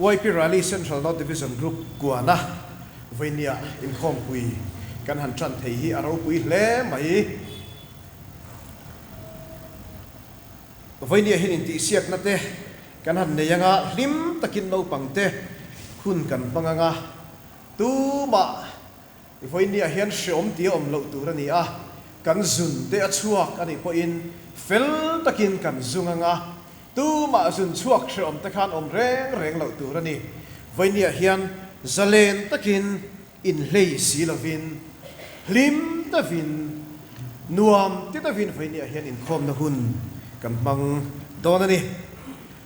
YP Rally Central North Division Group Guana Venia inkhawmpui kan han tran thei hi Dawrpui hle mai Venia hin intihsiakna te kan han neyanga hlim takin naupangte hun kan banganga tu ma Venia hian shom ti om lo tur ani a kan zun te achuak ani po in fel takin kan zunganga tu ma zun chuak shom ta khan om reng lo tur ani Venia hian zalen takin in hlei si lovin hlim ta vin nuam ti ta vin Venia hian in khom na hun kan mang don ani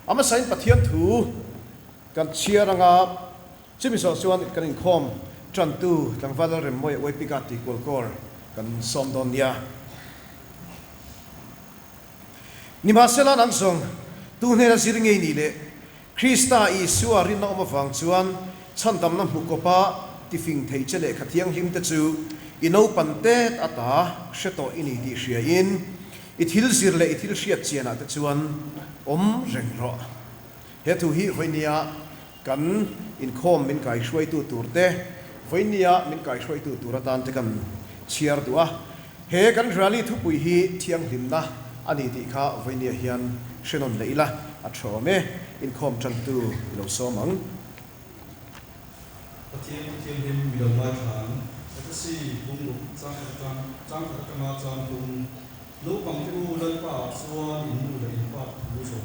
ama sain pathian thu kan chiaranga chimi so chuan kan in khom tran tu tlangwal rem moi YP Tuikual Corps kan som don ya nima sela nang song tu ne na siringe ni le Krista Isua rin na omawang chuan chandam na mukopa tifing thei chele khathiang him te chu inaupangte ata hreto ini di hria in ithil zir le ithil hriat chiana te chuan om reng ro he tu hi Venia kan in khom min kai hruai tu turte Venia min kai hruai tu turatan te kan chiar tua he kan rally thupui hi thiang hlimna ani ti kha Venia hian hrenon leila a thome in khom tran tu lo somang pathian him midal lai than si bung chang kama chang bung lo pang tu lai pa suan in nu lai pa lu so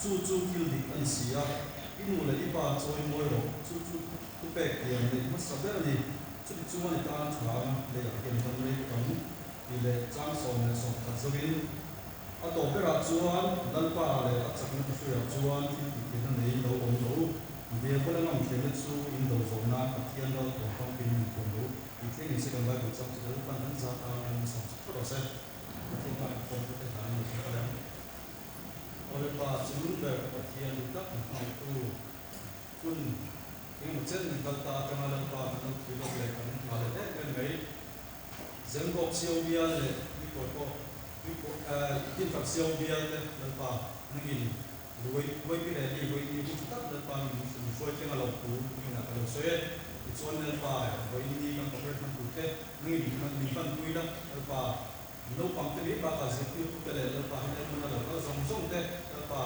chu kil dik an sia in nu lai pa choi moi ro chu tu pek yang le ma sa da ni chu chuan ta thang le ya ken tam le kam ni le chang som le som ta zogin a to pera chuan dal pa le a chak na tu ya chuan ti na nei lo om lo dia pula ngam khele chu in do zona pathian lo to khom pin ko lo i thing se kan ba ko chak chu pan han sa ta an sa pro se pathian ka ko te ta ni se pa ore pa chun ba pathian ta ka tu kun in chen ni ta ta ka na pa ta tu lo le kan ma le te nei Zemabawk CO Bial le Dinthar CO Bial le pa ngi Dawrpui le ni Dawrpui ni tak le pa ni foi ke ngalo pu ni na lo so ye chuan le pa Dawrpui ni kan corporate man duhte ni ni pan pui la pa naupangte ni pa ka zep pu pe le pa ni man lo zong te pa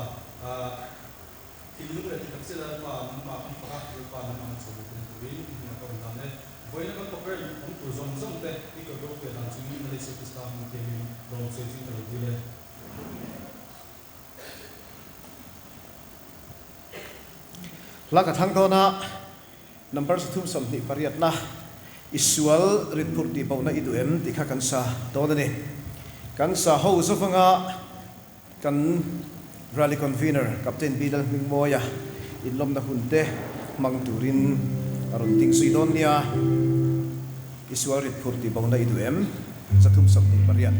ki lu le tak se la pa pa pa na man so ni na ko na ne voi na kan corporate on tu zong te ni ko do pe na chu ni le se sta ni ke ni lo se chi ta lo le laka thang na number thum som ni pariat na isual ritpur ti pauna iduem tikha kansa dona ni kansa ho zofanga kan rally convener captain Bidal mingmoya inlom na hunte mang Thurin aron ting suidonia isual ritpur ti pauna iduem sa thum som ni pariat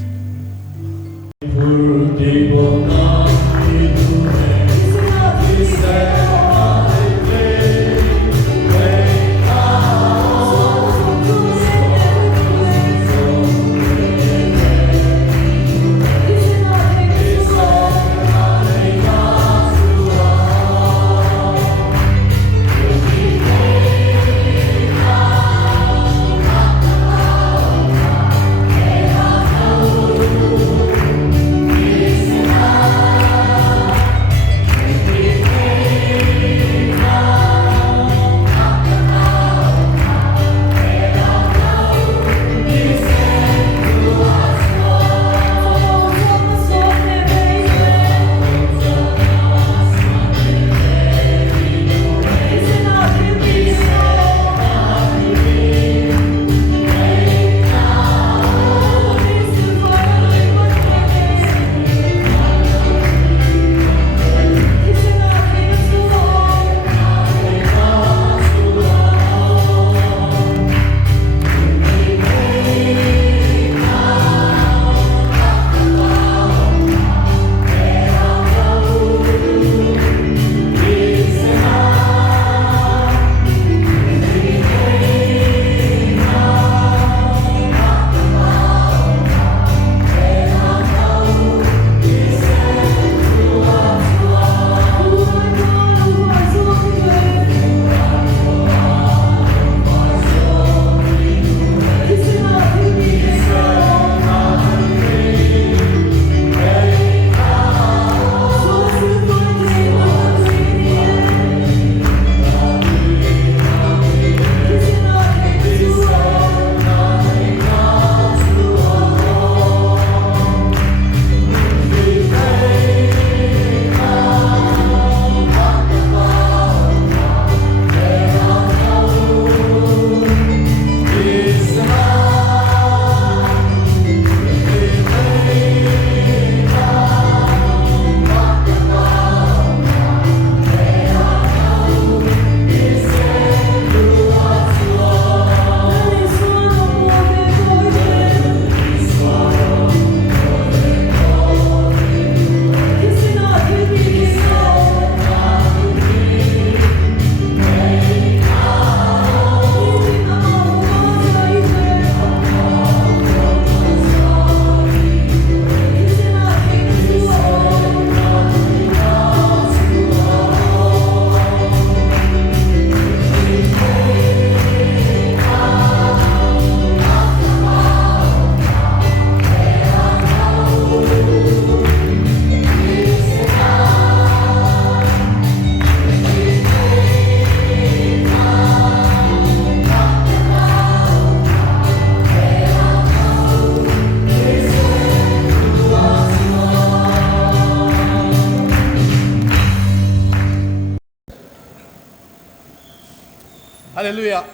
Hallelujah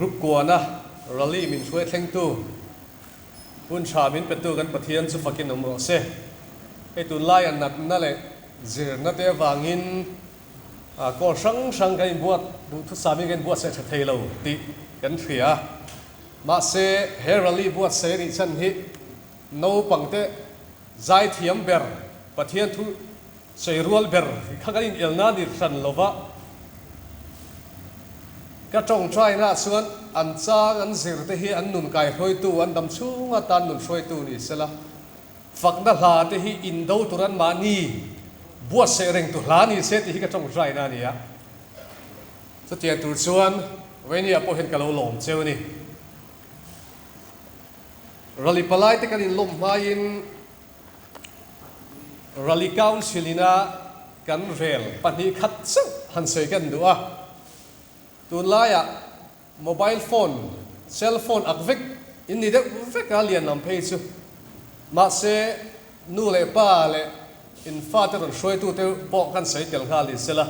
group ko na rally min chue thleng tu hun cha min petu kan pathian chu fakin amro se e tu lai an nat na le zir na te wangin ko sang kai buat du thu sami kan buat se thei lo ti kan thria ma se he rally buat se ri chan hi naupangte zai thiam ber pathian thu seirual ber khakarin elna dir san lova ka tong trai na chuan an chang an zir te hi an nun kai hroi tu an dam chunga tan nun hroi tu ni sela fakna hla te hi in do turan ma ni buat se reng tu hla ni se ti hi ka tong trai na ni ya chu tian tur chuan veni a po hen ka lo lom cheu ni rally palai te kan in lom mai in rally council ina kan vel pani khat chu han sei kan du a tun laia mobile phone cell phone akvek in ni de vek a lian lam phei chu ma se nu le pa le in father on shoi tu te po kan sei tel kha li sela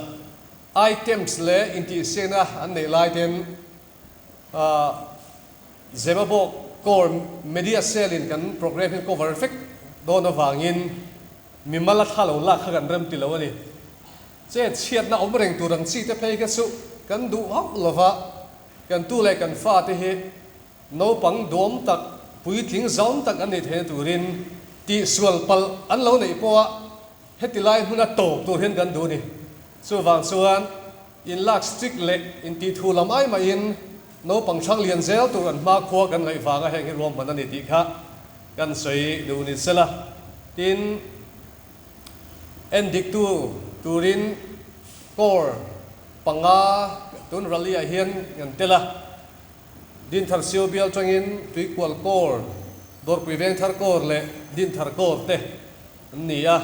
items le intihsiakna an nei lai ten Zemabawk Corps media cell in kan program in cover effect don awangin mimala thalo la kha kan rem ti lo ani che chiat na omreng turang chi te phei ka su kan du hok lova kan tu le kan fa te he no pang dom tak pui tling zon tak an nei the turin ti sual pal an lo nei po hetilai huna to tur hen kan du ni chu wang chuan in lak stick le in ti thu lam ai ma in no pang chang lian zel tur an ma khwa kan ngai wanga heng rom man ani ti kha kan sei du ni sela tin endik tu turin Corps panga tun rally a hian ngan tela Dinthar CO Bial changin Tuikual Corps Dawrpui Vengthar Corps le Dinthar Corps te nia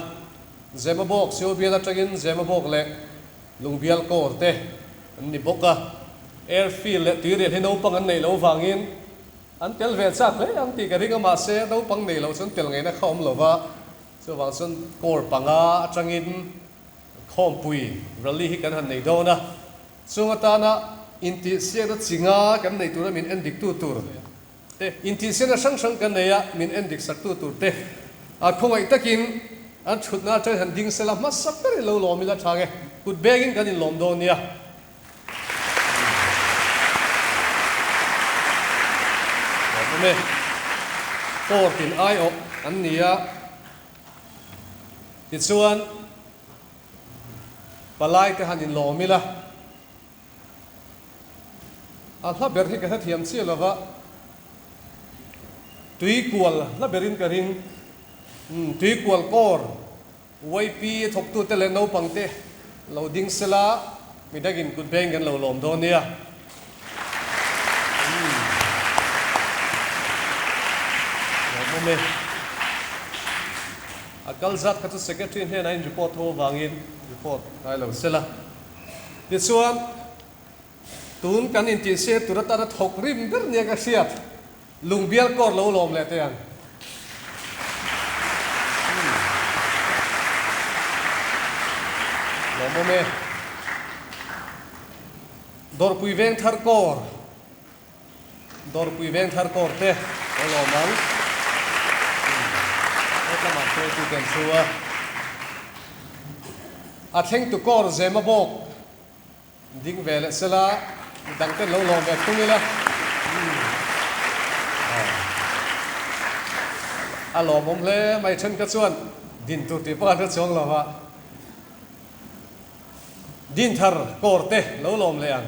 Zemabawk CO Bial changin Zemabawk le Lungbial Corps te ni boka airfield le tire he no pang an nei lo wangin an tel ve chak le an ti ka ringa ma se no pang nei lo chun tel ngai na khawm lova so wang sun Corps panga changin khawmpui rally hi kan han nei do na sunga tana intihsiakna chinga kan nei tur min endik tu tur te intihsiakna sang kan nei a min endik sak tu tur te a khongai takin an thutna chai han ding sela ma sak per lo lo mi la thange kut begin kan in lom do nia me Corps tin ai op an nia ti chuan palai ka han in lo mi la a hla ber hi ka thiam chi lova Tuikual la berin ka ring Tuikual Corps YP thok tu te le naupangte loading sela midagin kut beng kan lo lom do nia me akal zat ka tu secretary he nine report ho wangin report ai lo sela ti chuan tun kan in ti se turata na thok rim ber nia ka siat Lungbial Corps lo lom le te an lo mo me Dawrpui Vengthar Corps Vengthar Corps te lo mang ma se tu kan suwa a theng tu Corps Zemabawk ding vele sela dang te lo lo ve thungila a lo mom le mai chen ka chuan din tu ti pa ta chong lo wa Dinthar Corps te lo lom le an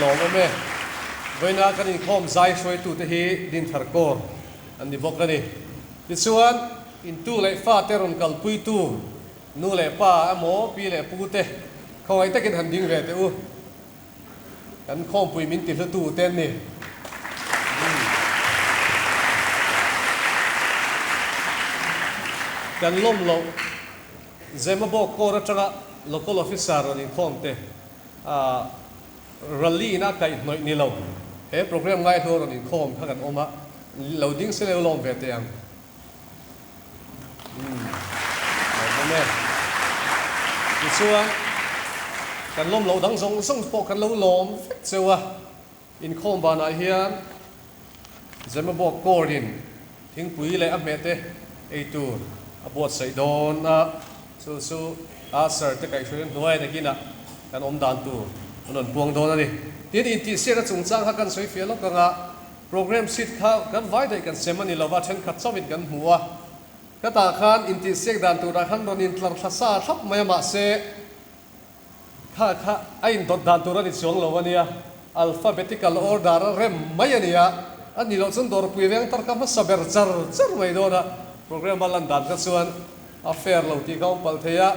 lo me Vena kan in khom zai shoi tu te hi Dinthar Corps an ni bok ani ti chuan in tu le fa te ron kal pui tu nu le pa amo pi le pu te khoi ta kin han ding ve te u kan khom pui min ti tu ten ni kan lom lo Zemabawk Corps atanga local officer on in khom te rally na kai noi ni lo he program ngai thor on in khom kha kan oma loading se le lom ve te ang me Isua kan lom lo dang song po kan lo lom sewa inkhawmpana hian Zemabawk Corps in thingpui le amete eitur abot saidon so sir te kai shuen noi te kina kan dan tu non puang don ani tin intihsiakna chungchang ha kan soi fialo kanga program sit kha kan vai dai kan semani lova then khat chawin kan hmuwa kata khan intihsiak dan tu ra khan ronin tlar thasa thap mayama se kha ain dot dan tu ra ni chong lovania alphabetical order rem mayania ani lo chun Dawrpui Vengthar ka saber char mai dona program balan dan ka chuan affair lo ti kaum pal theya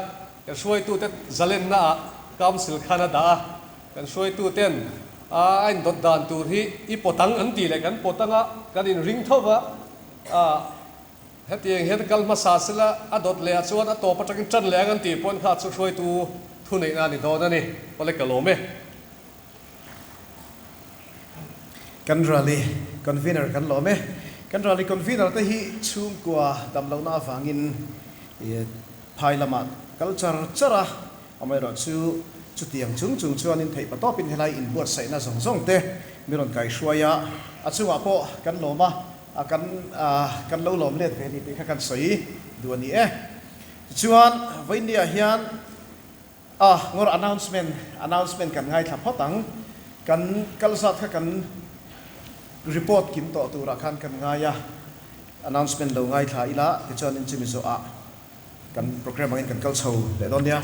ka shoi tu te zalen na council Canada kan shoi tu ten ain dot dan tur hi ipotang an ti le kan potanga kan in ring thowa hetiang het kalma sasila adot le chuan a to patang chan le an ti pon kha chu shoi tu thunei na ni do na ni pole kalome kan rally convener kan lo me kan rally convener te hi chum kwa dam lo na wangin phailamat culture chara amai ro chu tiang chung chuan in thei patop in helai in buat sai na zong te miron kai shwaya achunga po kan lo ma kan lo lom let ve ni te kan soi duani chuan vainia hian ngor announcement kan ngai thap hotang kan kalsat kha kan report kim to tu ra khan kan ngaya announcement lo ngai tha ila ti chon in chimiso kan program angin kan kal chho le don dia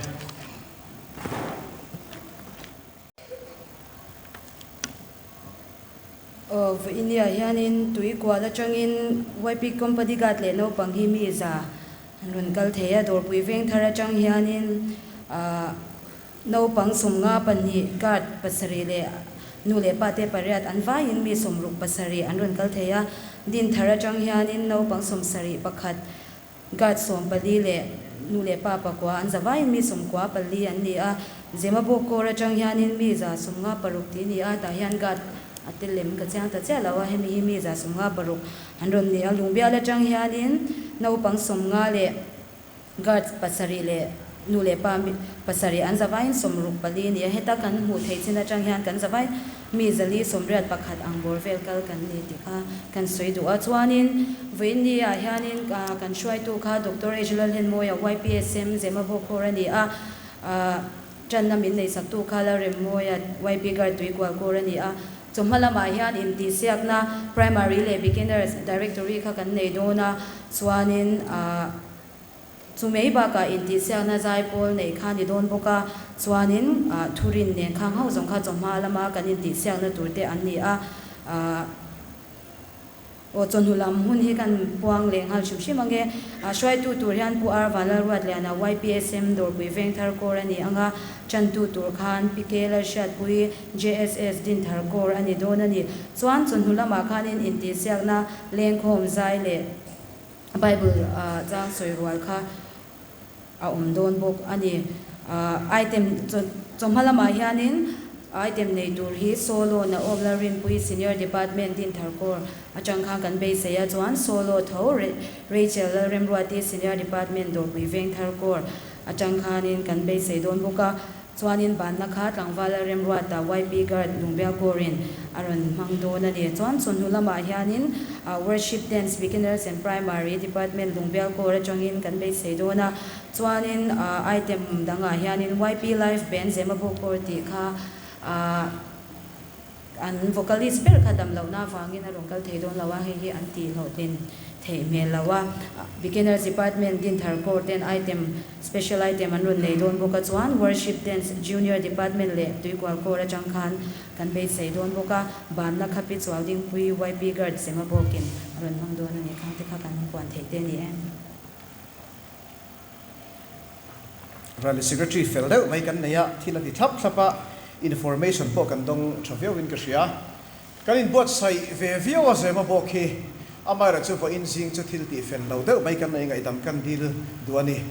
of India hianin Tuikual atangin YP company gat le no panghi mi za ron kal theya Dawrpui Vengthar atang hianin no pang sumnga pani gat pasari le nule pate pariat anvain mi somruk pasari anron kal theya Dinthar atang hianin no pang somsari pakhat gat som pali le nule pa pakwa anzavain mi somkwa pali anni Zemabawk Corps atang hianin mi za sumnga parukti ni ta hian gat atilem ka chang ta chalawa hemi za sumnga paruk anron ni Lungbial atang hianin no pang somnga le gat pasari le nule pa pasari anzavain somruk pali ni hetah kan hu thei china atang hian kan zawai mi zali somriat pakhat angbor vel kal kan ni tika kan soidu chuanin India hianin kan shwai tu kha Dr. Ejlal hen moya YPSM Zemabawk Corps ani channa min nei saktu khala rem moya YP gar Tuikual Corps ani chomhalama hian intihsiakna primary le beginners directory kha kan nei dona chuanin chumei ba ka intihsiakna Zaipawl nei khani don boka chuanin Thurin ne khang hau zong kha chomhalama kan intihsiakna turte anni o chonhulam hun hi kan puang leng hal shimshimange shwai tu tur hian pu Vanlalliana YPSM Dawrpui Vengthar Corps ani anga chantu tur khan pikela shatpui JSS Dinthar Corps ani don ani chuan chonhulama khanin intihsiakna lengkhom zai le Bible jang soirwal kha don bok ani item chomhalama hianin item nei tur hi solo na oblarin pui senior department Dinthar Corps achang kha kan be seya chuan solo tho Rachel remruati senior department Dawrpui Vengthar Corps achang khanin kan be sei don boka chuanin banna kha tlangwal remruata YP guard Lungbial Corps in aron mangdona ni chuan chonhulama hianin worship dance beginners and primary department Lungbial Corps achangin kan be sei dona chuanin item danga hianin YP live band Zemabawk Corps ti kha an vocalist per khadam launa wangin arong kal theidon lawa hi anti hotin thei mel lawa beginners department Dinthar Corps ten item special item anron nei don boka chuan worship dance junior department le Tuikual Corps achang khan kan be sei don boka ban na khapi chwalding pui YP guard Zemabawk in aron mangdon ani khangte kha kan puan theite ni rally secretary fellow mai kan neya thila ti thap thapa information po kan dong traveo in kashia kan in bot sai ve view wa Zemabawk hi amara chu po in sing chu thil ti fel lo de mai kan nei ngai dam kan dil duani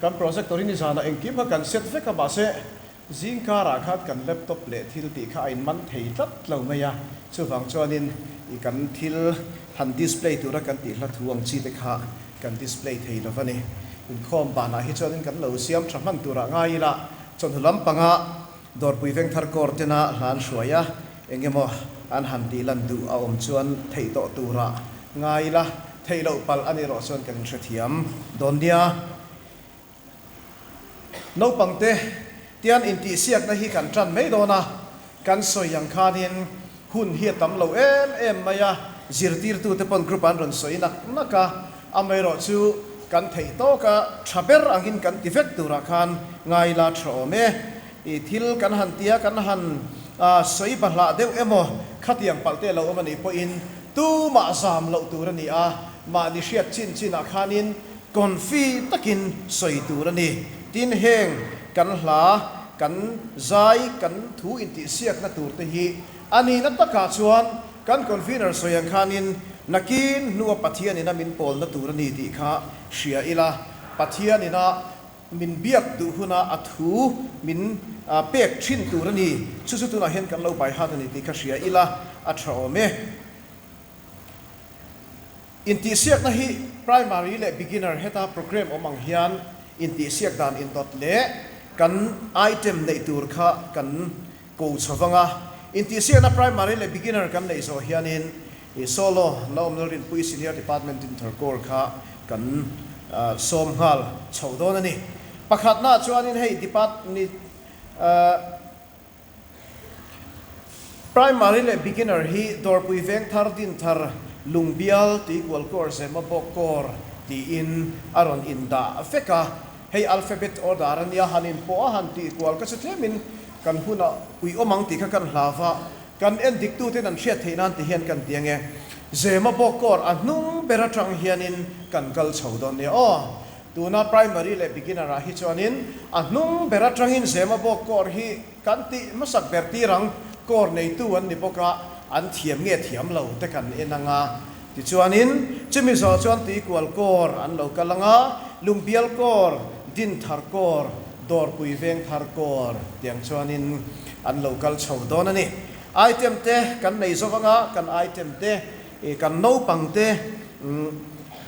kan project torin zana engkim ha kan set ve ka ba se jing ka ra khat kan laptop le thil ti kha in man thei tat lo maya chu wang chuanin I kan thil han display tu ra kan ti hla thuang chi te kha kan display thei lo vani inkhawmpana hi chuanin kan lo siam thaman tura ngaila chon lampanga Dawrpui Vengthar Corps tena hlan hruaya engemaw an han ti lan du a om chuan thei to tura ngaila thei lo pal ani ro chuan kan threthiam donia naupangte tian intihsiakna hi kan tran mai dona kan soyang khanin hun hi tam lo em maya zirtir tu te pon group an ron soinak naka amai ro chu kan thei to ka thaber angin kan tifek tura khan ngaila throme i thil kan han tia kan han soi bahla deu emo khatiang palte lo mani po in tu ma zam lo turani a ma ni hriat chin a khanin konfi takin soi turani tin heng kan hla kan zai kan thu intihsiakna turte hi ani na taka chuan kan convener soyang khanin nakin nuwa pathianina min pol na turani ti kha hria ila pathianina min biak du huna athu min pek thin turani chu tuna hen kan lo bai hatani ti kha hria ila athome intihsiakna hi primary le beginner hetah program omang hian intihsiak dan in dot le kan item nei tur kha kan ko chawanga intihsiakna primary le beginner kan nei so hianin i solo Lalmawizuali senior department Dinthar Corps kha kan som hal chhodon ani pakhatna chuanin hei department primary le beginner hi Dawrpui Vengthar Dinthar Lungbial Tuikual Corps Zemabawk Corps ti in aron inda feka hei alphabet order ania hanin po han Tuikual ka chutlemin kan huna ui omang ti kha kan hlava kan en diktu ten an hriat theinan ti hian kan tiange Zemabawk Corps anung beratang hianin kan kal chhodon ne tuna primary le beginner a hi chuanin anung beratangin Zemabawk Corps hi kan ti masak bertirang Corps nei tu an ni boka an thiam nge thiam lo te kan enanga ti chuanin chimi zo chuan Tuikual Corps an lo kalanga Lungbial Corps Dinthar Corps Dawrpui Vengthar Corps tiang chuanin an local chhodon ani item te kan nei zowanga kan item te kan naupangte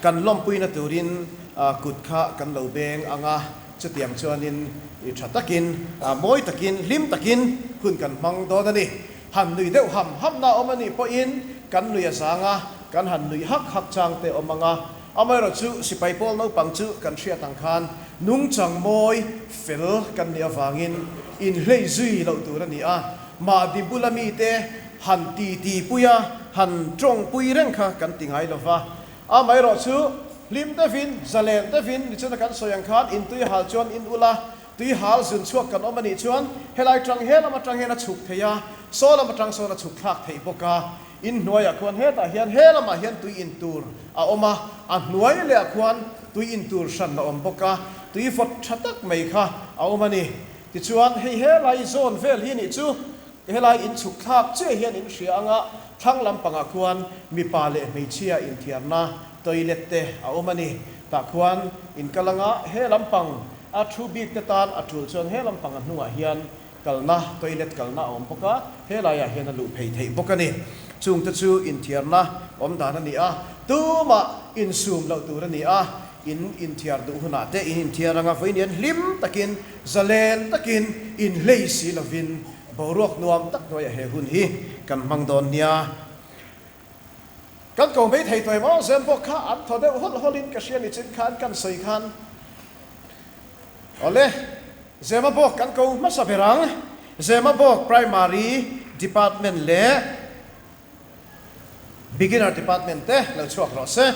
kan Lalmawizuali na Thurin kutkha kan lo beng anga chutiang chuanin i thatakin moi takin lim takin hun kan mang don ani han nui deuh ham na omani po in kan nui azanga kan han nui hak chang te omanga amai ro chu Zaipawl no pang chu kan thria tang khan nung chang moi fel kan nia wangin in hlei zui lo turani a ma dibulami te han ti puya han trong pui reng kha kan tingai lova amai ro chu lim te fin zalen te fin ni chuna kan soyang khan in tui hal chuan in ula tui hal zun chuak kan omani chuan helai tang helama tang hena chuk theya solama tang sona chuk thak thei boka in noya kwan heta hian helama hian tui in tur a oma a nuai le kwan tui in tur san na om boka tui fot thatak mai kha a omani ti chuan hei helai zone vel hi ni chu helai in chuk thak che hian in hria anga thang lampanga kwan mi pa le mei chia in thiarna toilet te a omani ta kwan in kalanga he lampang a thu bik te tan a tul chuan he lampang a hnunga hian kalna toilet kalna om boka he laia hian a lu phei thei bokani chung te chu in thiarna om dan ani a tuma in sum lo tur ani a in thiar du huna te in thiaranga foinian hlim takin zalen takin in leisi lovin borok nuam tak noya he hun hi kan mangdon nia kan ko mei thei toi mo Zemabawk kha an thode holin ka hrian ichin khan kan soi khan ole Zemabawk kan ko masaberang Zemabawk primary department le beginner department te lo chuak ro se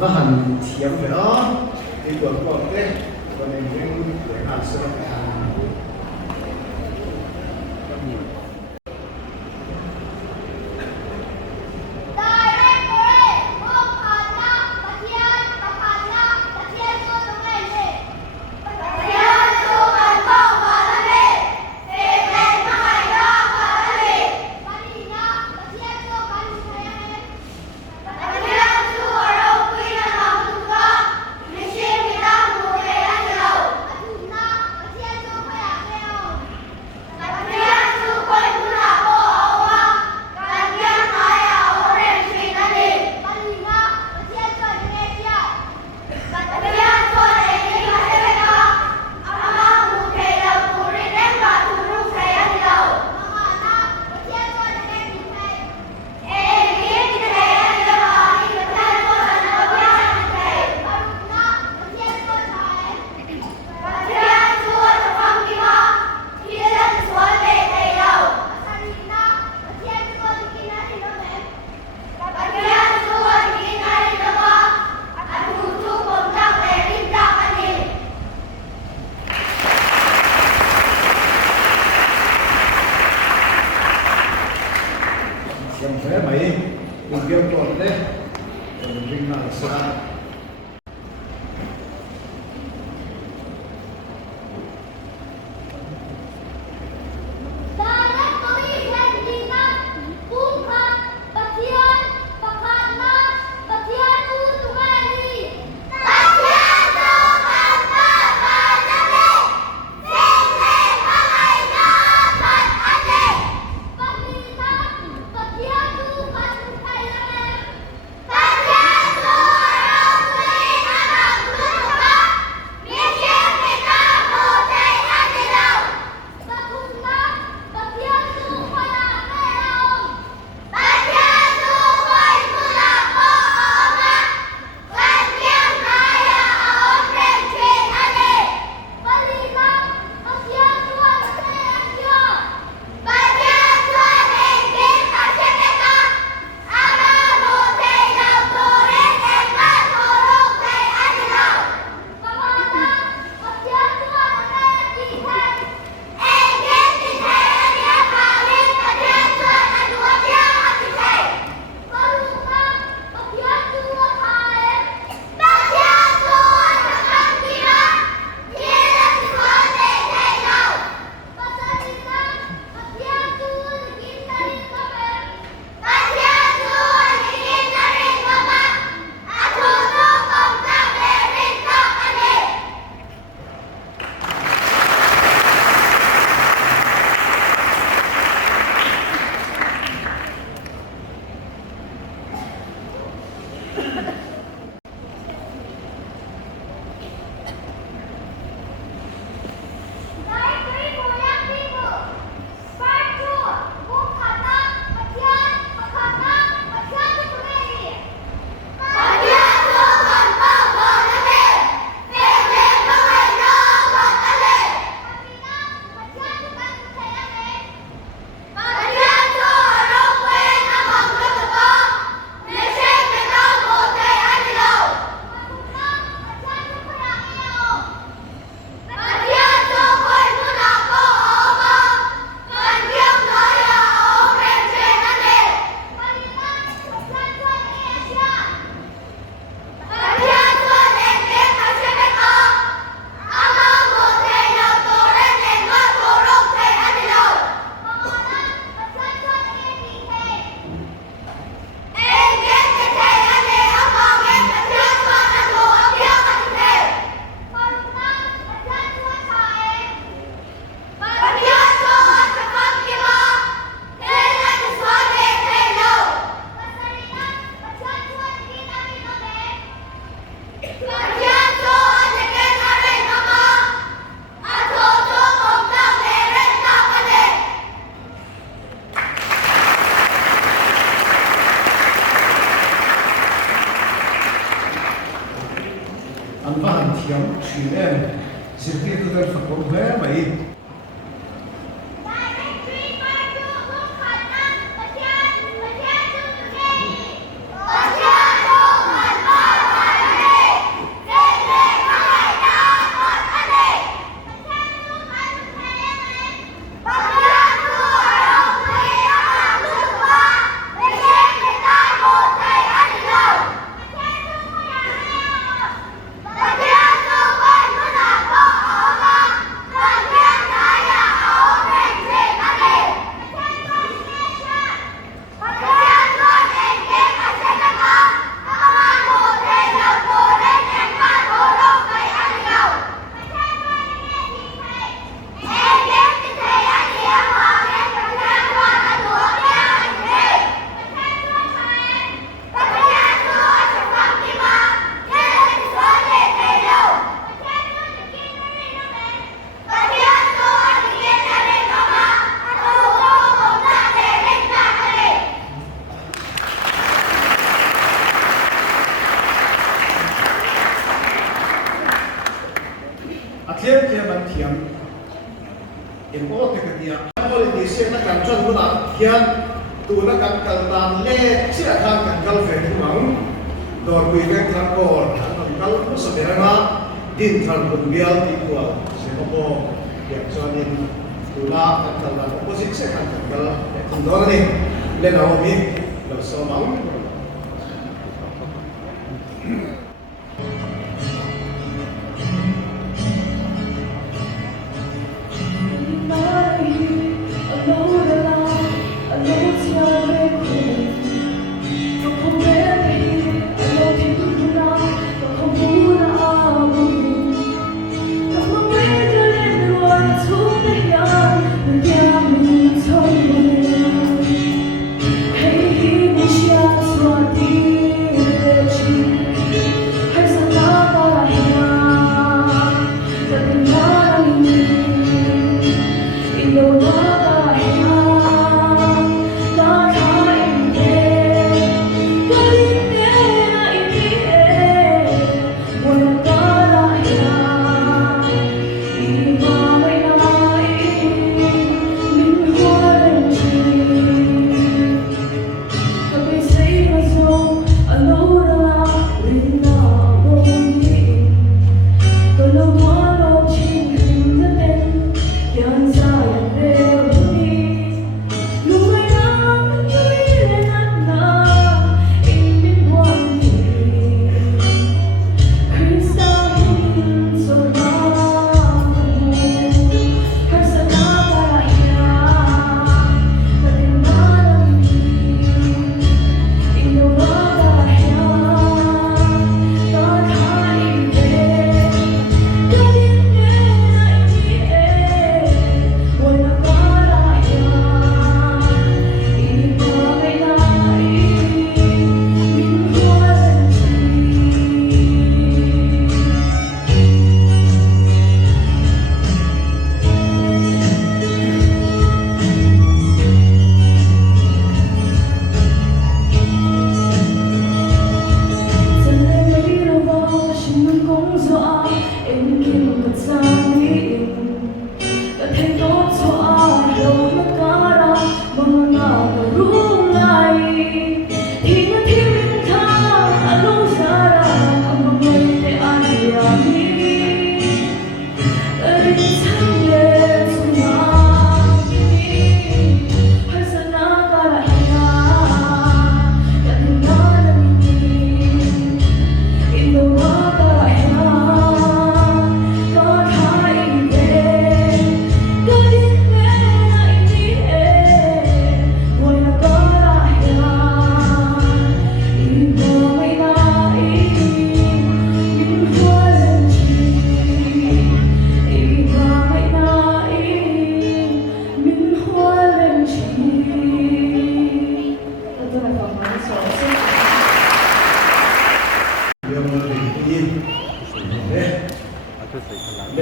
vahan thiam ve a Tuikual Corps te kon en ring le ha sura ka Lungbial Corps te ring na sa Thurin sirti tu dan fakor hle mai Zaipawl intihsiakna kan chuan huna hian tuna kan kal dan le chia khan kan kal ve thumang Dawrpui Vengthar Corps an kal musaberanga Dinthar Lungbial Tuikual Zemabawk yang chuanin tuna kan kal dan opposite se kan kal thundor ni le naomi lo somang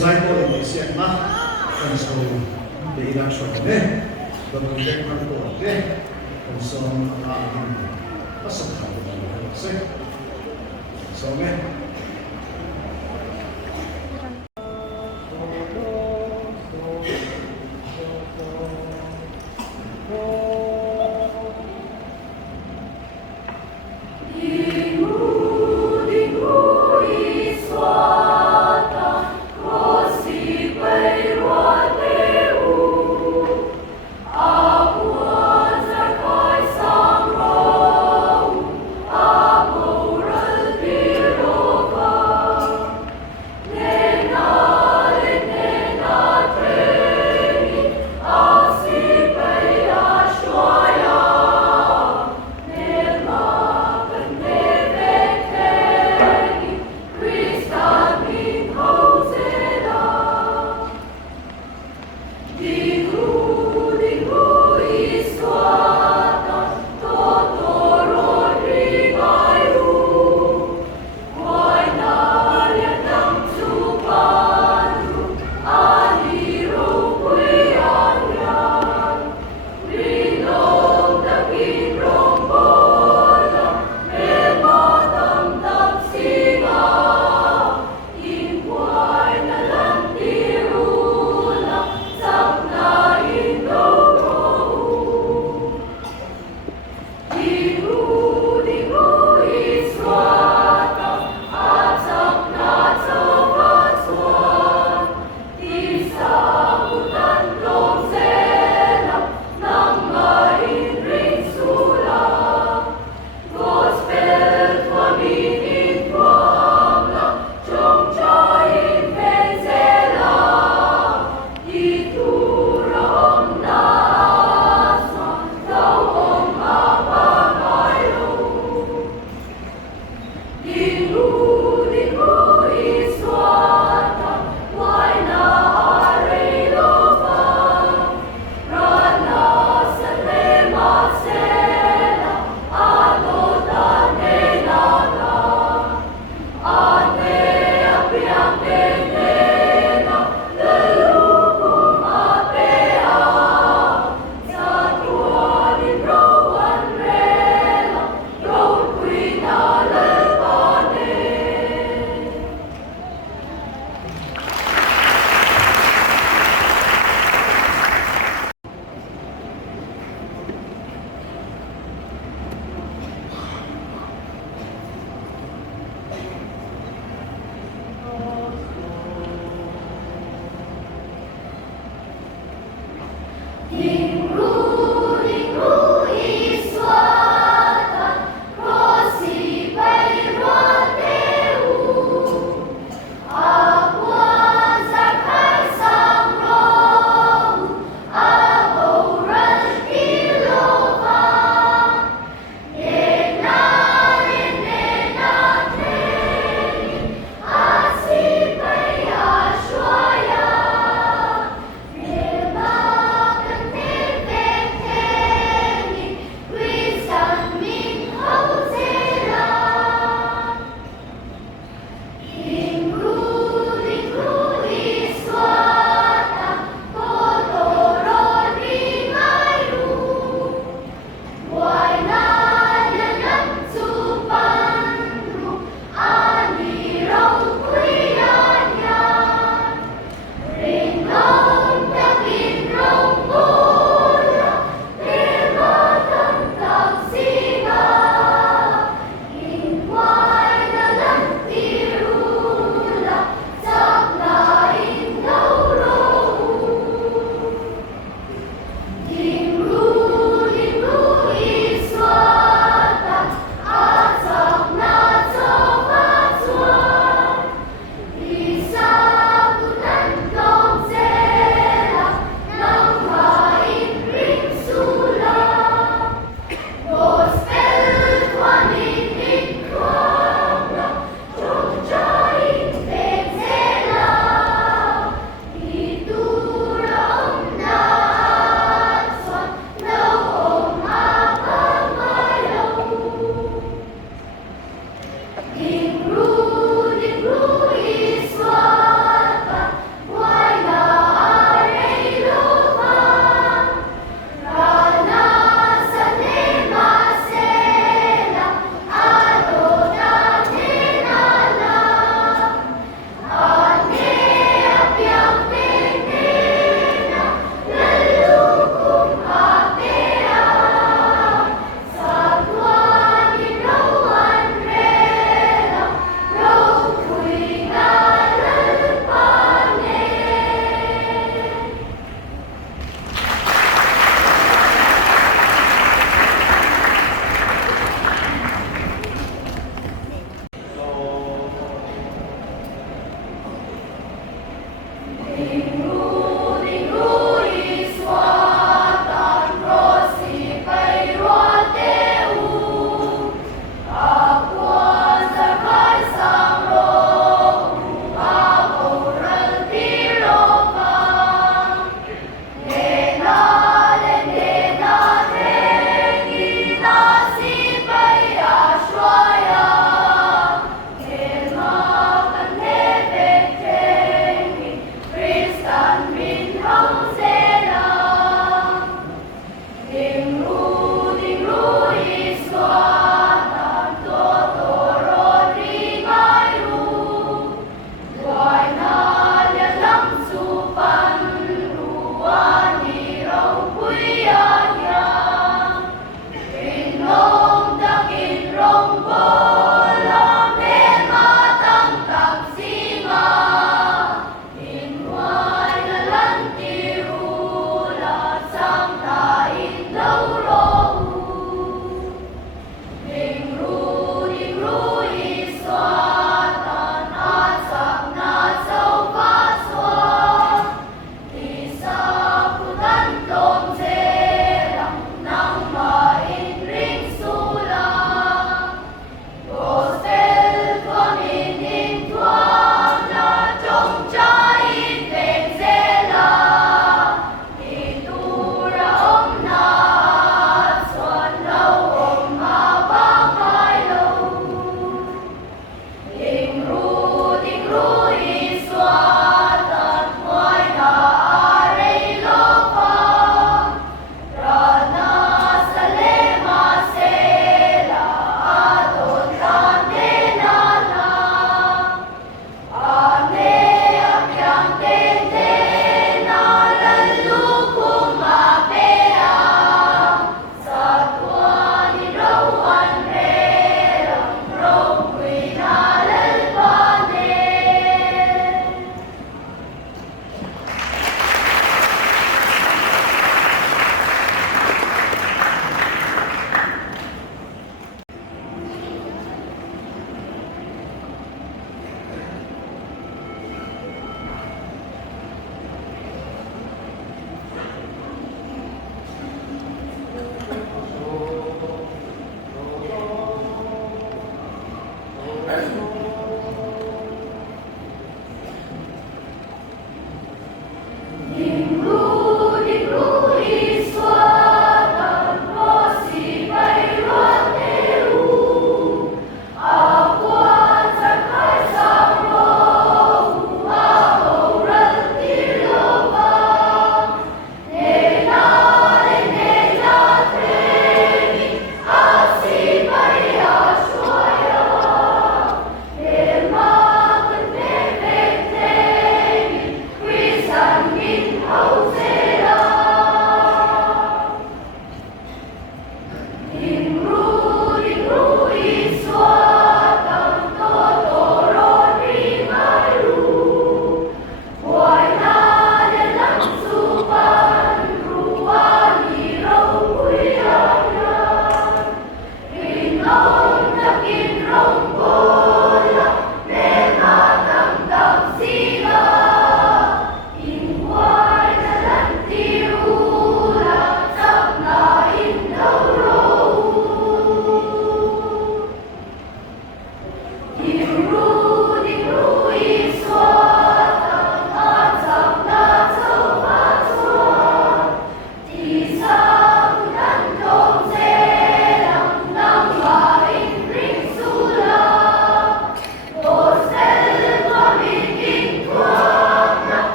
Zaipawl intihsiakna kan so de ina shokne Dawrpui Vengthar Corps kan so na pasok ka se so me Oh Hãy subscribe cho kênh Ghiền Mì Gõ để không bỏ lỡ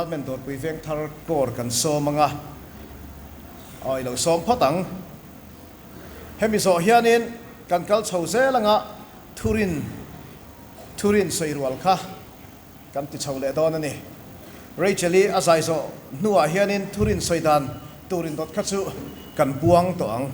department Dawrpui Vengthar Corps kan so manga oi lo som phatang hemi so hianin kan kal chhoze langa Thurin soirwal kha kan ti chhole don ani Racheli asai so nuwa hianin Thurin soidan turin dot khachu kan buang to ang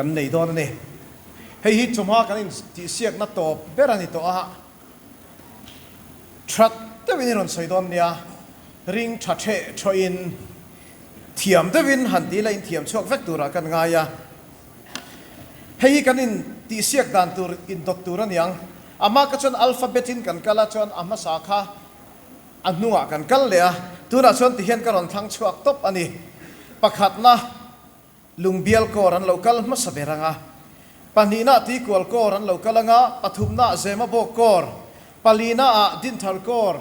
กันในดอนนี่ให้ฮิตชมฮากันอินที่เสียกนัดโตเบรานิโตอะทรัดเตวินรอนใส่ดอนเนี่ยริงชัดเชชอินเทียมเตวินหันดีเลยเทียมชกเวกตัวรักันง่ายะให้กันอินที่เสียกดันตัวอินดตัวนั้นยังอามาก็ชนอัลฟาเบตินกันกัลชนอามาสาขาอันนัวกันกัลเลยตัวนั้นชนที่เห็นกันรอนทั้งชวกตบอันนี้ประคัดนะลุงเบียลกอรันเรากัลมาสเบรังะปานีนาตีกวลกอรันเรากัลงะปฐุมนาเซมาโบกอร์ปาลีนาดินทาร์กอร์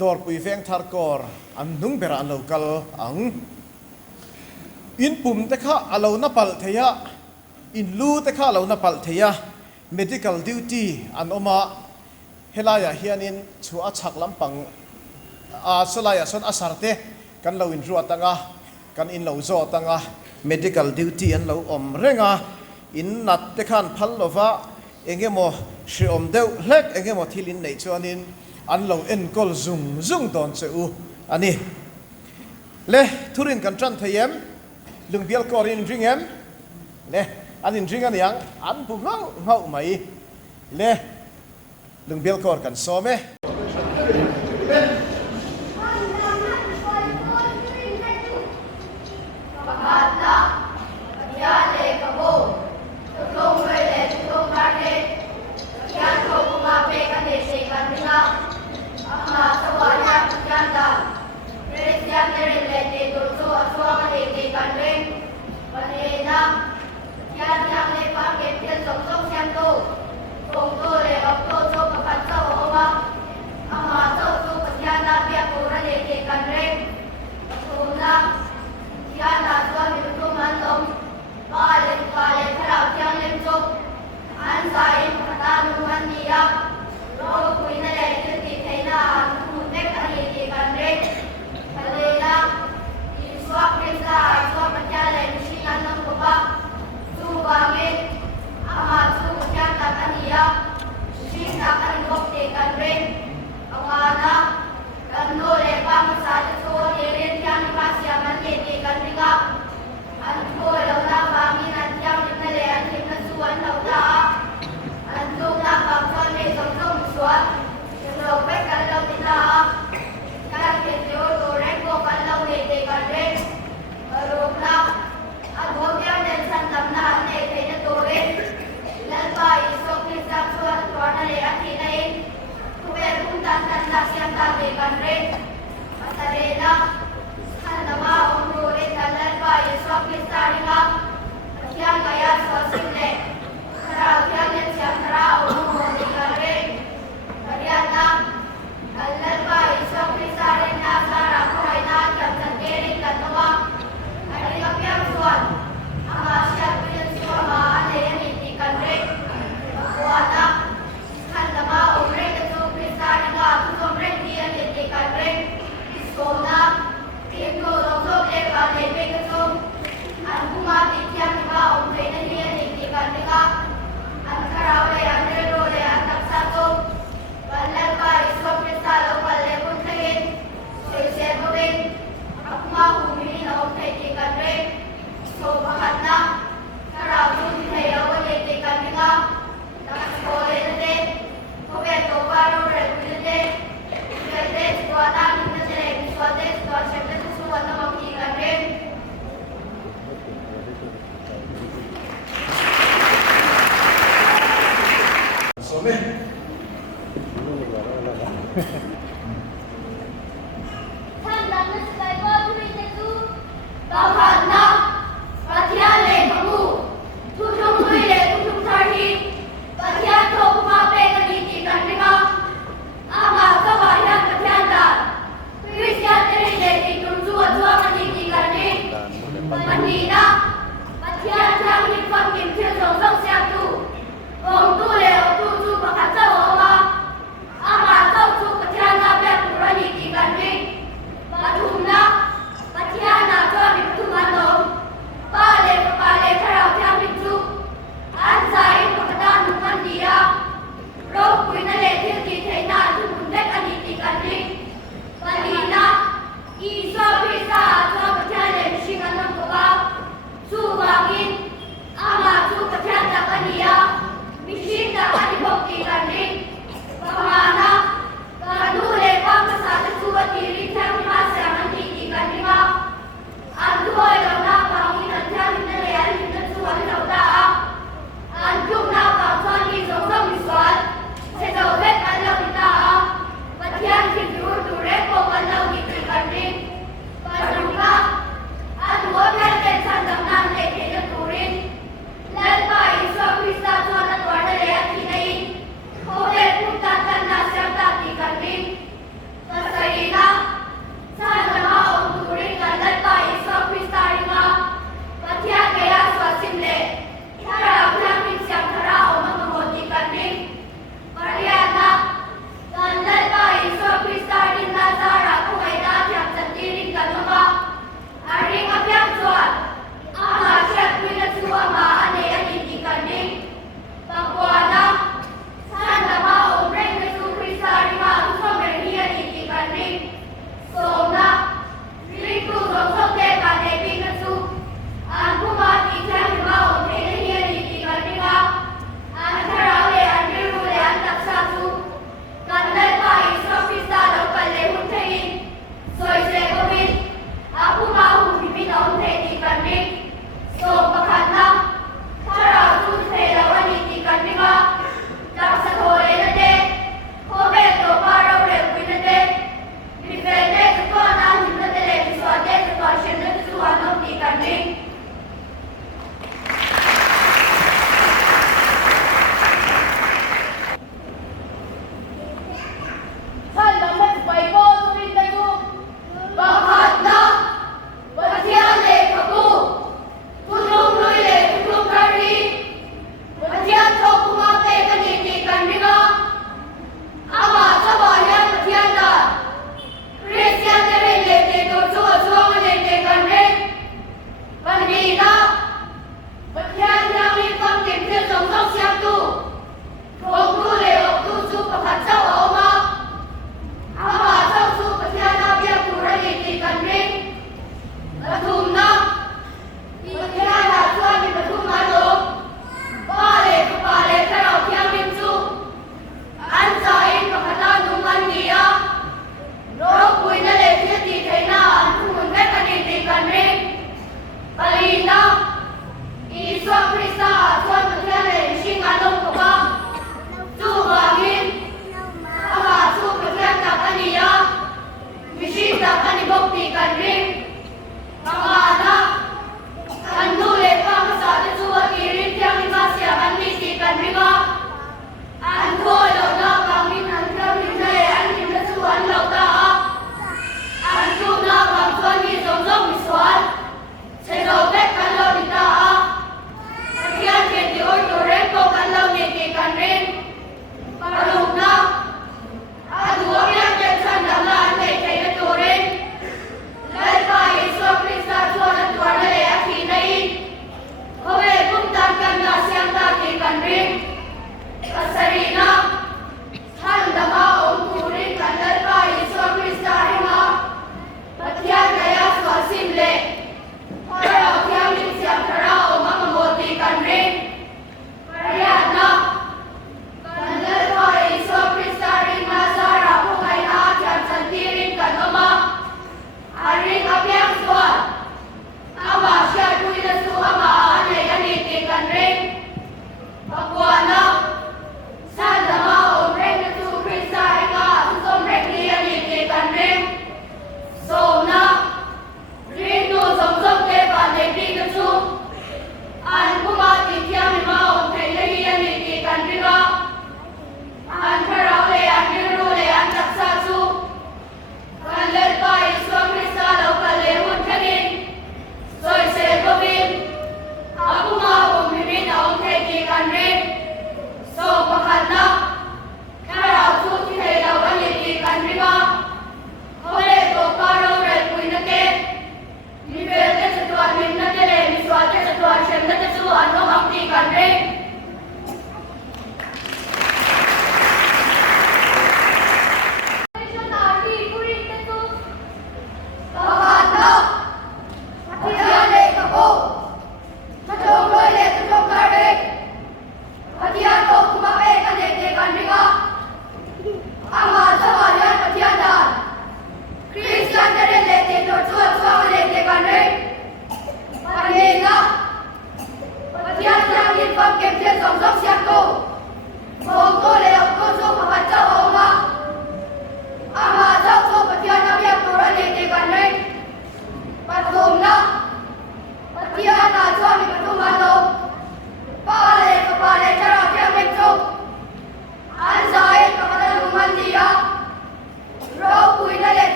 ดอร์ปุยเวงทาร์กอร์อันนุ่งเบรันเรากัลอังอินปุ่มเตค่ะเรานับปัลเทียอินลูเตค่ะเรานับปัลเทีย medical duty อันออกมาเฮลายาเฮียนินชัวชักลำปังสลายส่วนอาสาเตกันเราอินรัวตังะกันอินเราโจตังะ medical duty อันเราอมเร่งะอินนัดเตขันพัลโลวะเองเงโมชิอมเดวเล็กเองเงโมทิลินในชวนินอันเราเอ็นกอลซุงตอนเสืออันนี้เล่ทุรินกันจันทเยมลุงเบียลกอรินริงเยมเล่อันนี้จริงอันยังอันปุ๊บเงาไหมเล่ลุงเบลกอร์กันซ้อมไหม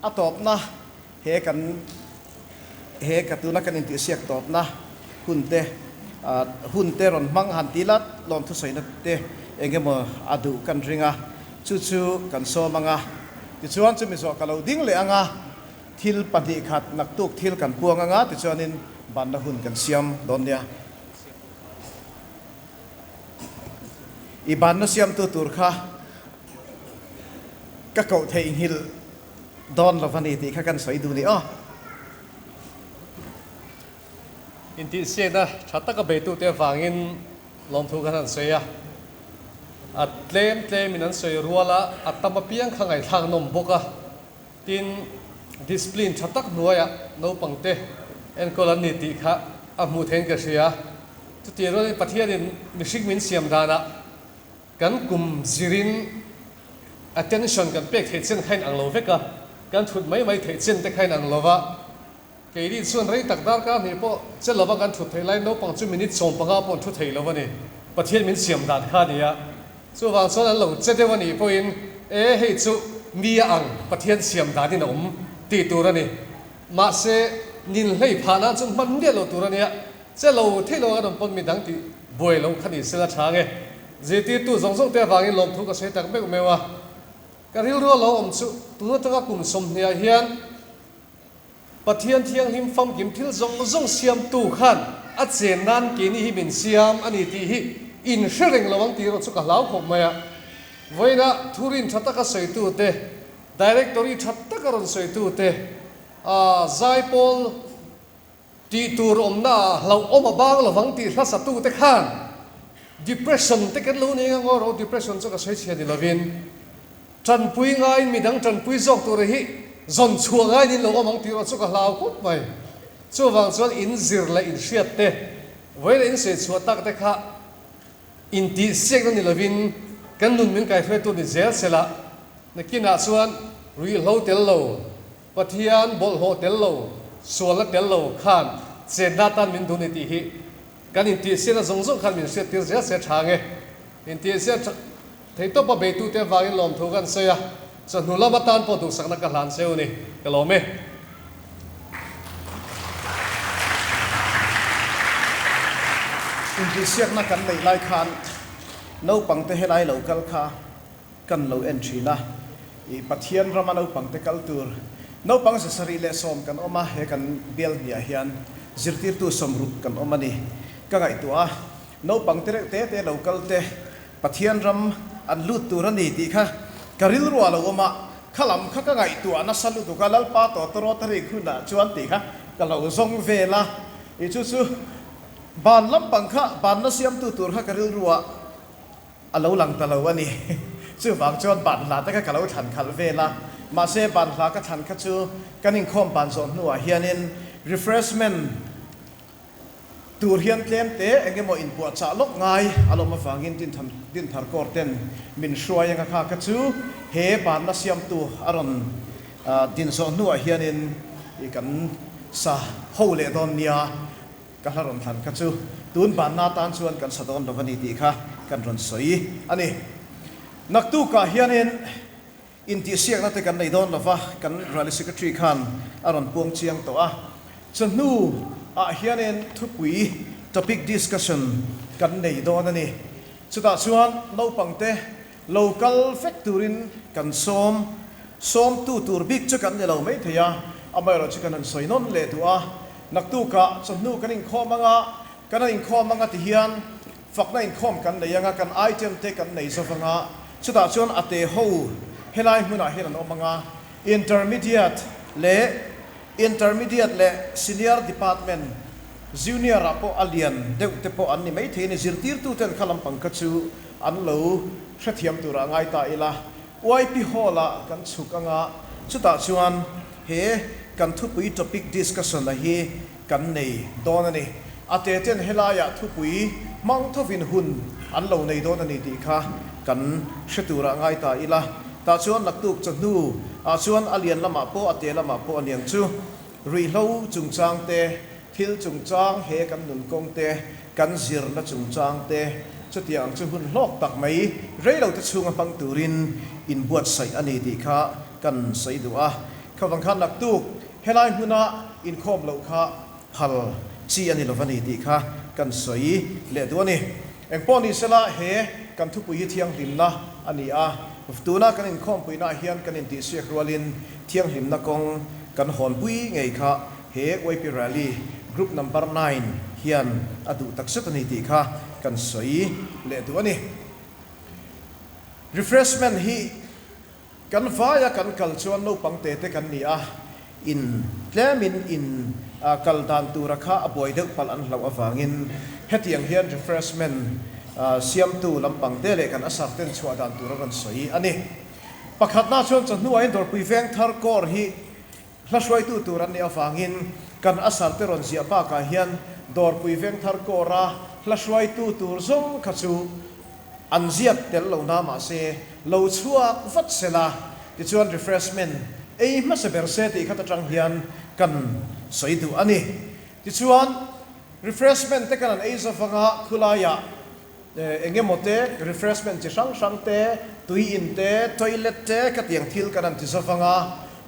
Atop na he katuna kan intihsiak top na hunte ron mang hantilat lom thu soina te engemo adu kan ringa chu kan so manga ti chuan chu mi zo kalau ding le anga thil padi khat nak tuk thil kan puang anga ti chuanin ban na hun kan siam don nia i ban na siam tu tur kha ka kau thei hil don lavani ti kha kan soi du ni intihsiakna thataka beitu te wangin lom thu kan soya at tlem minan soi ruala atama piang khangai thang nom boka tin discipline thatak nuaya naupangte en kolani ti kha amu theng ka sia tu ti ro pathianin mishik min siam dana kan kum zirin attention kan pek thechen khain anglo veka kan thut mai thechen te khain anglowa ke ri chuan rei tak dar ka ni po chelowa kan thut thei lai no pang chu minute som panga pon thu thei lova ni pathian min siam dan kha nia chu wang chuan an lo chete wani po in hei chu mi ang pathian siam dan in om ti turani ma se nin hlei phana chu man de lo turania chelo thelo kan pon mi dang ti boi lo khani sela thange jeti tu zong te wangin lom thu ka se tak mek mewa ka ril ro lo om chu tu ta kum som nia hian pathian thiang him fam kim thil zong siam tu khan a chen nan ke ni hi min siam ani ti hi in shereng lawang ti ro chu ka lau khop maya voina thurin thataka soi tu te directory thataka ron soi tu te Zaipawl ti tur omna lau oma bang lawang ti hla sa tu te khan depression te kan lo ni ngoro depression chu ka soi chhian ni lovin Dawrpui ngai midang Dawrpui zok tu re hi zon chuangai ni lo amang tiro chu ka hlau khop mai chu wang chuan in zir la in hriat te voile in se chu tak te kha intihsiakna ni lovin kan nun min kai thwe tu ni zel sela nakina chuan rui lo tel lo pathian bol ho tel lo suala tel lo khan chen datan min duni ti hi kan intihsiakna zong khan min hriat tir zel se thange intihsiak thei to pa be tu te wangin lom thu kan seya so nula batan po du sakna ka hlan seu ni kalome intihsiakna kan nei lai khan naupangte helai local kha kan lo entry na i pathian rama naupangte kaltur naupang sa sari le som kan oma he kan bel nia hian zirtir tu somruk kan oma ni ka ngai tua naupangte te local te pathian ram an lut turani ti kha karil ruwa lo oma khalam kha ka ngai tu ana salu tu kalal pa to tro tari khuna chuan ti kha kalo zong vela i chu ban lam pangkha ban na siam tu tur kha karil ruwa alo lang talo ani chu wang chuan ban hla te ka kalo than khal vela ma se ban hla ka than kha chu kanin khom ban zon nuwa hianin refreshment tur hian tlem te engemaw in puat cha lok ngai aloma wangin Dinthar Corps ten min hruai anga kha ka chu he ban na siam tu aron din zon nuwa hianin i kan sa hole don nia ka haron than ka chu tun ban na tan chuan kan sadon lovani ti kha kan ron soi ani naktu ka hianin intihsiakna te kan nei don lova kan rally secretary khan aron puang chiang to a chanu a hianin thupui topic discussion kan nei don ani chuta chuan naupangte local factorin kan som tu tur big chu kan nelo mai theya amai ro chu kan an soi non le tu a naktu ka chanu kan in khomanga ti hian fakna in khom kan nei anga kan item te kan nei sofanga chuta chuan ate ho helai hmuna hian omanga intermediate le senior department junior apo alian duhte po an ni mai thein zirtir tu ten khalam pangkachu an lo thrathiam tura ngai ta ila YP hola kan chukanga chuta chuan he kan thupui topic discussion la hi kan nei don ani ate ten helaya thupui mang thovin hun an lo nei don ani ti kha kan hretura ngai ta ila ta chuan laktuk chanu a chuan alian lama po ate lama po aniang chu ri hlo chungchang te thil chungchang he kan nun kong te kan zir na chungchang te chutiang chu hun hlok tak mai reilo te chunga pang turin in buat sai ani ti kha kan sai duwa khawang khan laktuk helai huna in khom lo kha phal chi ani lovani ti kha kan soi le duani engponi sela he kan thupui thiang hlimna ani a tuna kan inkhawmpui na hian kan intihsiak rualin thiang hlimna kong kan honpui ngei kha he YP rally group number 9 hian adu takset ani ti kha kan soi le duani refreshment hi kan vaya kan kalchuan naupangte te kan ni a in tlemin in kaldan tura kha aboi deuh pal an hlo awangin hetiang hian refreshment siam tu lampangte le kan asar ten chua dan tura ran soi ani pakhatna chuan chnuai Dawrpui Vengthar Corps hi hlaswai tu turan ni awangin kan asar te ron zia pa ka hian Dawrpui Vengthar Corps a hlaswai tu tur zong khachu an ziat tel lo na ma se lo chua vat sela ti chuan refreshment ei ma se berse ti khata tang hian kan soi du ani ti chuan refreshment te kan an ei zawanga khulaya engemote refreshment chi hrang te tui in te toilet te katiang thil kan an ti zawanga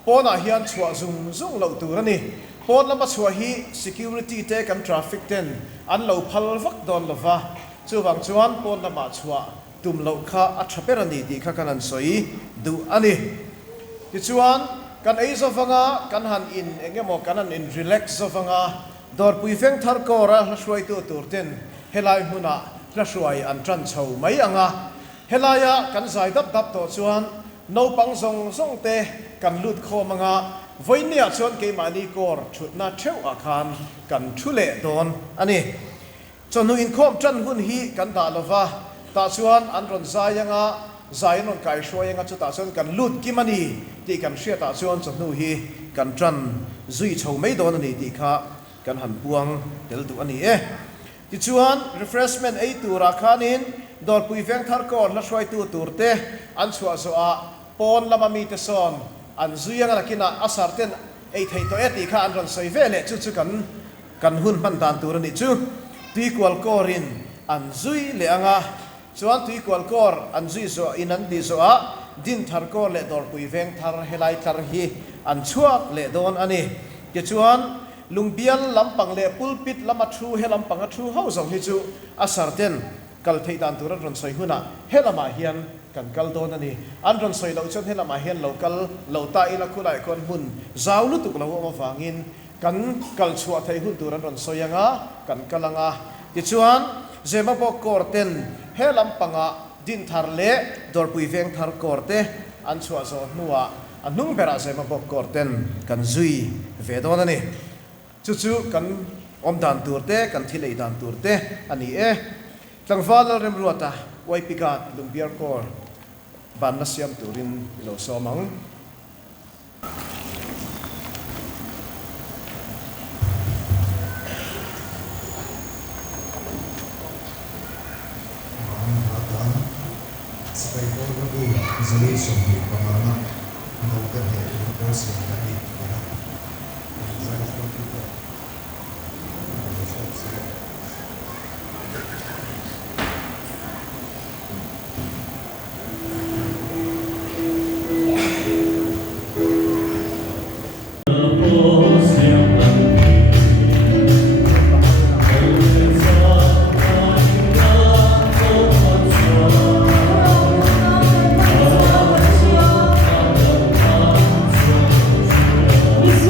pona hian chua zung lo tur ani pon lama chua hi security te kan traffic ten an lo phal vak don lova chuwang chuan pon lama chua tum lo kha a thaperani ti kha kan an soi du ani ti chuan kan ei zawanga kan han in engemo kan an in relax zawanga Dawrpui Vengthar Corps hlaswai tu turten helai huna hlaswai an tran chho mai anga helaya kan zai dap to chuan no pang zong te kan lut khomanga voinia chuan ke mani kor thutna theu akhan kan thule don ani chonu in khom tran hun hi kan da lova ta chuan an ron zayanga zainon kai hroyanga chu ta chuan kan lut kimani ti kan hria ta chuan chonu hi kan tran zui chho mai don ani ti kha kan han puang tel du ani ti chuan refreshment ei tura khanin Dawrpui Vengthar Corps la hruai tu turte an chua zo a pon lama mi te son an zuyanga lakina asarten ei thei to eti kha an ron soi vele chu kan hun man dan tur ani chu Tuikual Corps in an zui le anga chuan Tuikual Corps an zui zo in an di zo a Dinthar Corps le Dawrpui Vengthar helai thar hi an chuak le don ani ke chuan Lungbial lampang le pulpit lama thu he lampang a thu ho zong hi chu asarten kal thei dan tur ron soi huna helama hian kan kal don ani an ron soi lo chon helama hian local lo ta ila khulai kon hun zawlu tuk lo ma wangin kan kal chua thei hun tur ron soyanga kan kalanga ti chuan Zemabawk Corps ten he lampanga Dinthar le Dawrpui Vengthar Corps te an chua zo nuwa anung bera Zemabawk Corps ten kan zui ve don ani chu kan om dan turte kan thilei dan turte ani tlangwal rem ruata Waipikat Lungbial Corps Vanlalliana Thurin ilo somang Zaipawl rabu isolation di pamana naupangte course yang tadi ya. Zaipawl kita. Yes.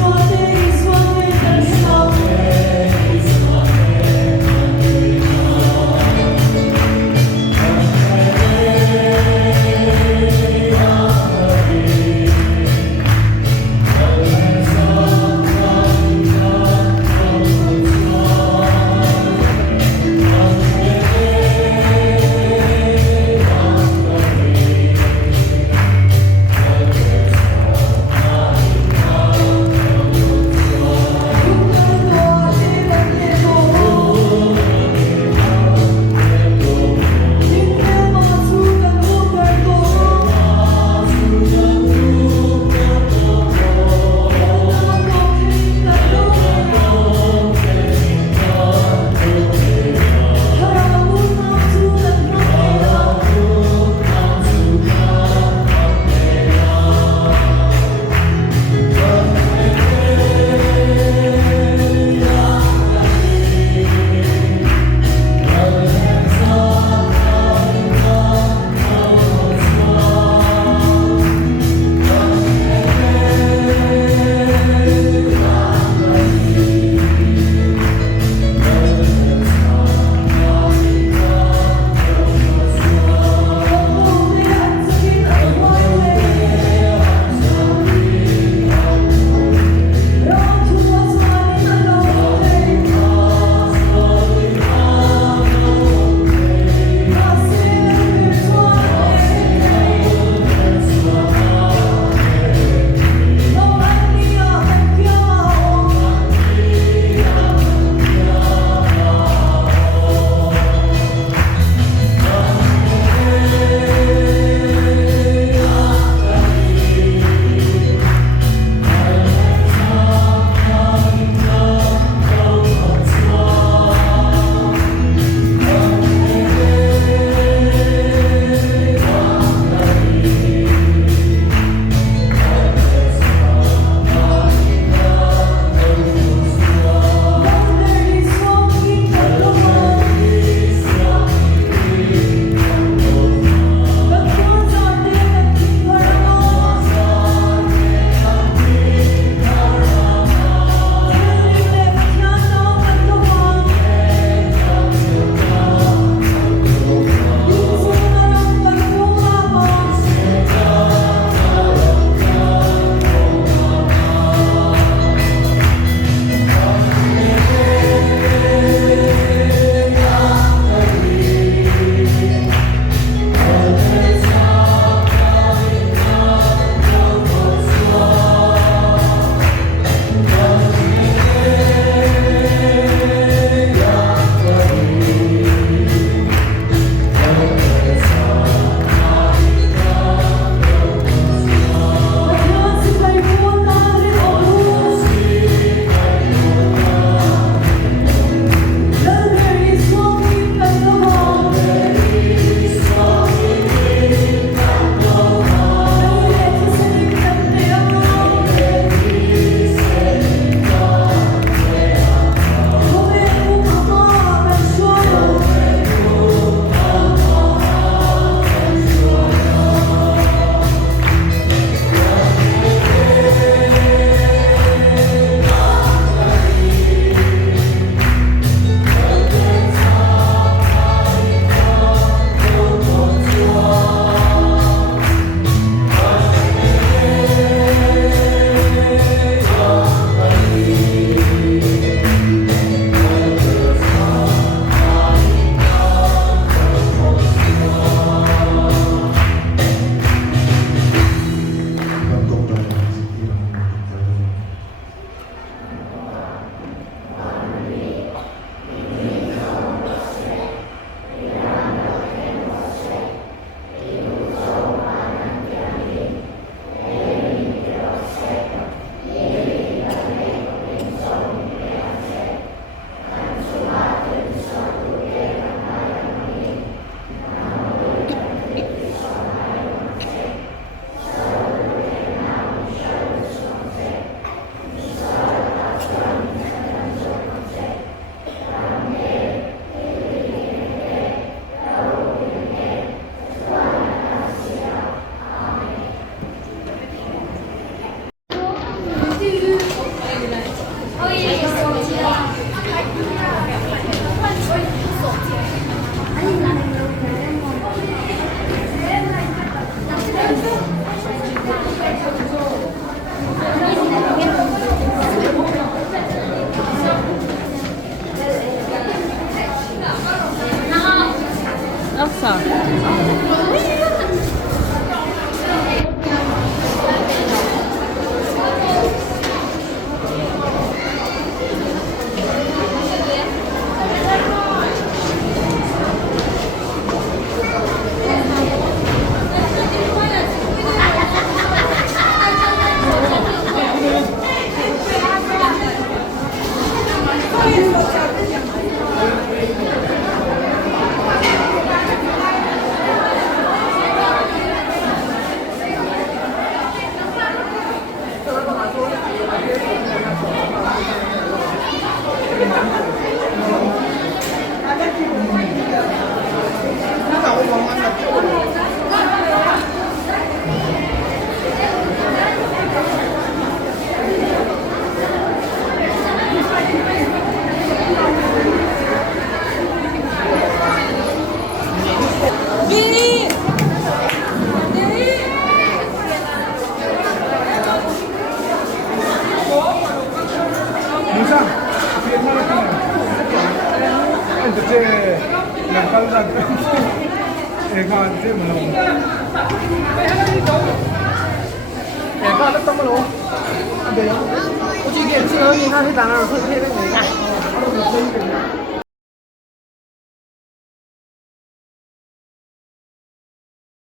我去给吃了，你看是咋样？会配个哪个？